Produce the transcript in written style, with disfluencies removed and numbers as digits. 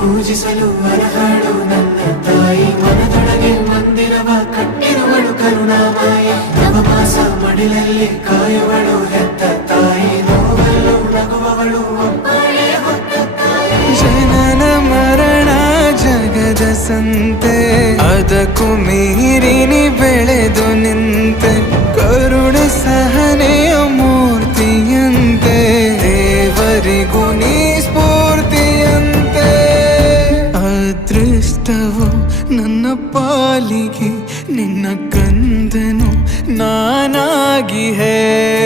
ಪೂಜಿಸಲು ಅರ್ಹಳು ನನ್ನ ತಾಯಿ. ಮನದೊಳಗೆ ಮಂದಿರವ ಕಟ್ಟಿರುವಳು ಕರುಣಾಮಾಯಿ. ನವಮಾಸ ಮಡಿಲಲ್ಲಿ ಕಾಯುವಳು ಹೆತ್ತ ತಾಯಿ. ನೋವಲ್ಲೂ ನಗುವವಳು ಒಬ್ಬಳೇ ಹೊತ್ತ ತಾಯಿ. ಜನನ ಮರಣ ಜಗದ ಸಂತೆ, ಅದಕ್ಕೂ ಮೀರಿನಿ ಬೆಳೆದು ನಿಂತೆ. ಕರುಣೆ ಸಹನೆಯ ಮೂರ್ತಿಯಂತೆ, ದೇವರಿಗೂ ನೀ ಸ್ಫೂರ್ತಿಯಂತೆ. ಅದೃಷ್ಟವು ನನ್ನ ಪಾಲಿಗೆ ನಿನ್ನ ಕಂದನು ನಾನಾಗಿ ಹೇ.